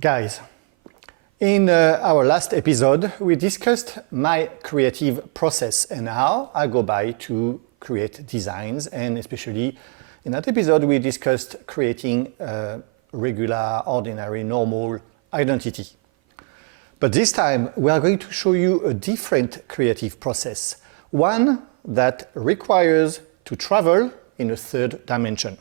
Guys, in our last episode, we discussed my creative process and how I go by to create designs, and especially in that episode we discussed creating a regular, ordinary, normal identity. But this time we are going to show you a different creative process, one that requires to travel in a third dimension.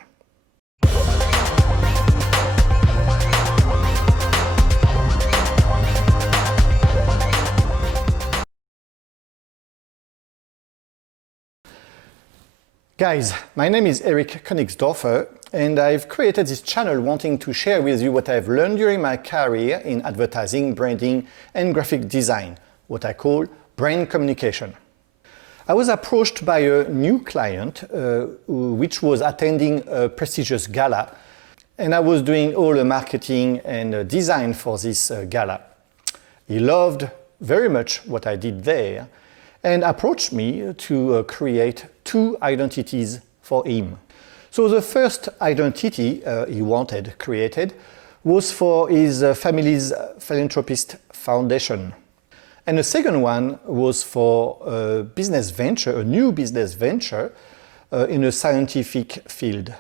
Guys, my name is Eric Konig, and I've created this channel wanting to share with you what I've learned during my career in advertising, branding, and graphic design, what I call brand communication. I was approached by a new client which was attending a prestigious gala, and I was doing all the marketing and design for this gala. He loved very much what I did there and approached me to create two identities for him. So the first identity he wanted created was for his family's philanthropist foundation. And the second one was for a business venture, a new business venture in a scientific field.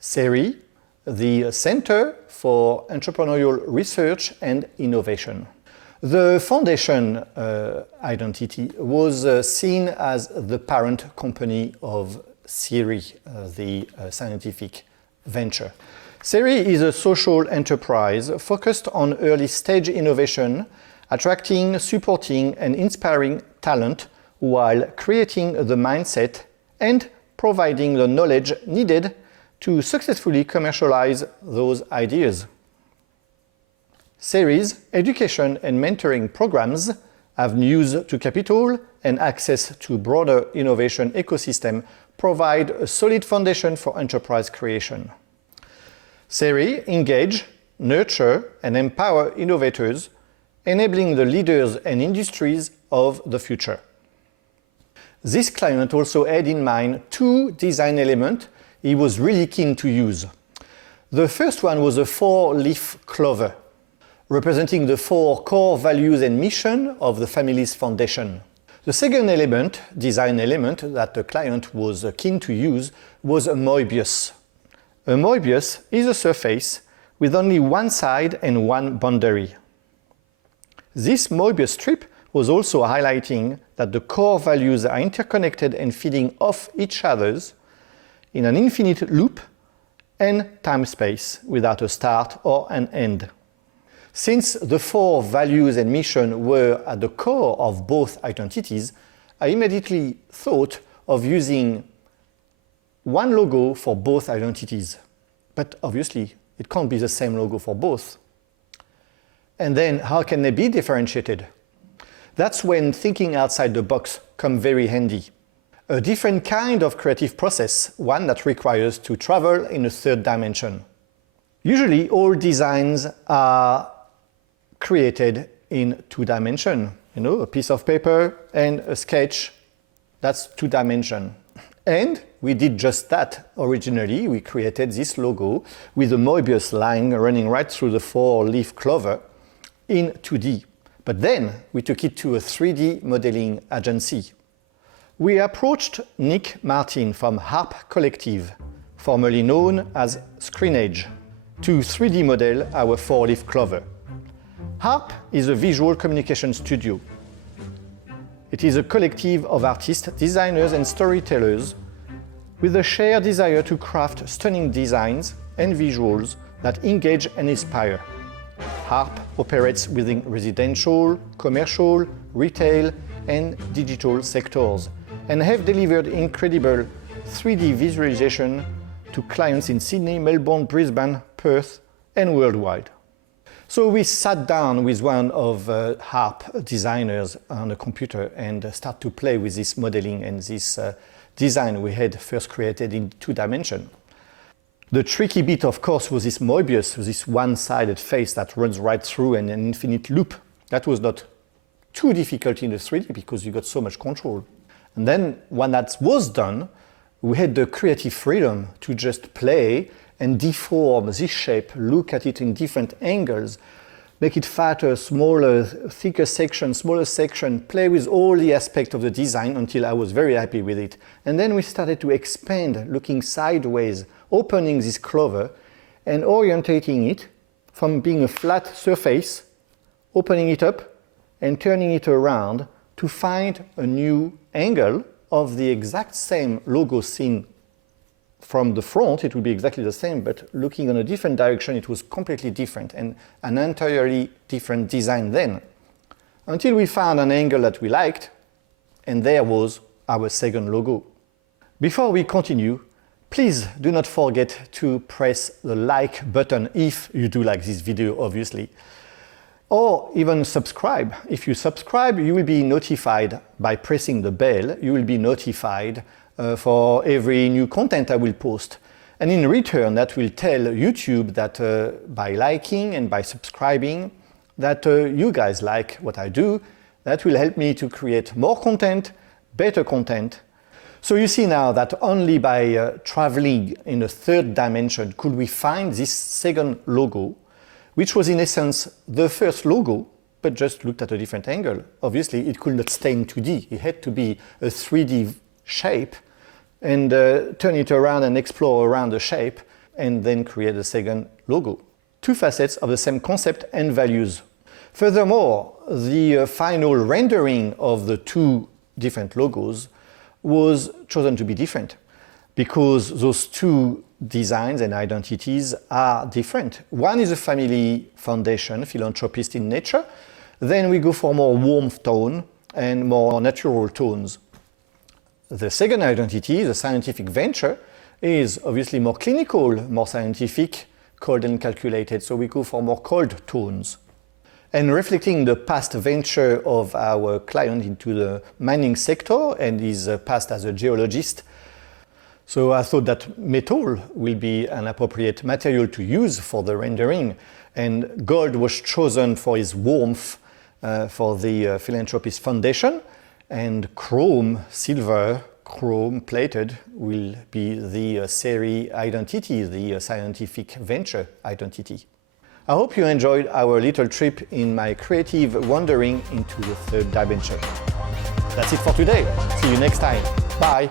CERI, the Center for Entrepreneurial Research and Innovation. The foundation identity was seen as the parent company of CERI, the scientific venture. CERI is a social enterprise focused on early stage innovation, attracting, supporting and inspiring talent while creating the mindset and providing the knowledge needed to successfully commercialize those ideas. CERI's education and mentoring programs, avenues to capital and access to broader innovation ecosystem provide a solid foundation for enterprise creation. CERI engage, nurture and empower innovators, enabling the leaders and industries of the future. This client also had in mind two design elements he was really keen to use. The first one was a 4-leaf clover, representing the 4 core values and mission of the family's foundation. The second element, design element, that the client was keen to use was a Moebius. A Moebius is a surface with only one side and one boundary. This Moebius strip was also highlighting that the core values are interconnected and feeding off each other's in an infinite loop and time-space without a start or an end. Since the 4 values and mission were at the core of both identities, I immediately thought of using one logo for both identities. But obviously, it can't be the same logo for both. And then, how can they be differentiated? That's when thinking outside the box comes very handy. A different kind of creative process, one that requires to travel in a third dimension. Usually, all designs are created in 2 dimensions. You know, a piece of paper and a sketch, that's 2 dimensions. And we did just that originally. We created this logo with a Moebius line running right through the 4-leaf clover in 2D. But then we took it to a 3D modeling agency. We approached Nick Martin from Harp Collective, formerly known as Screenage, to 3D model our 4-leaf clover. Harp is a visual communication studio. It is a collective of artists, designers and storytellers with a shared desire to craft stunning designs and visuals that engage and inspire. Harp operates within residential, commercial, retail and digital sectors and have delivered incredible 3D visualization to clients in Sydney, Melbourne, Brisbane, Perth and worldwide. So we sat down with one of Harp designers on a computer and start to play with this modeling and this design we had first created in 2 dimensions. The tricky bit, of course, was this Moebius, this one-sided face that runs right through an infinite loop. That was not too difficult in the 3D because you got so much control. And then when that was done, we had the creative freedom to just play and deform this shape, look at it in different angles, make it fatter, smaller, thicker section, smaller section, play with all the aspects of the design until I was very happy with it. And then we started to expand, looking sideways, opening this clover and orientating it from being a flat surface, opening it up and turning it around to find a new angle of the exact same logo seen from the front. It would be exactly the same, but looking in a different direction, it was completely different and an entirely different design then. Until we found an angle that we liked, and there was our second logo. Before we continue, please do not forget to press the like button if you do like this video, obviously. Or even subscribe. If you subscribe, you will be notified by pressing the bell. You will be notified for every new content I will post. And in return, that will tell YouTube that by liking and by subscribing, that you guys like what I do. That will help me to create more content, better content. So you see now that only by traveling in a third dimension could we find this second logo, which was in essence the first logo, but just looked at a different angle. Obviously, it could not stay in 2D. It had to be a 3D shape and turn it around and explore around the shape and then create a second logo. Two facets of the same concept and values. Furthermore, the final rendering of the two different logos was chosen to be different because those two designs and identities are different. One is a family foundation, philanthropist in nature. Then we go for more warmth tone and more natural tones. The second identity, the scientific venture, is obviously more clinical, more scientific, cold and calculated. So we go for more cold tones. And reflecting the past venture of our client into the mining sector and his past as a geologist, so I thought that metal will be an appropriate material to use for the rendering, and gold was chosen for its warmth for the philanthropist foundation, and chrome, silver, chrome plated will be the series identity, the scientific venture identity. I hope you enjoyed our little trip in my creative wandering into the third dimension. That's it for today. See you next time. Bye.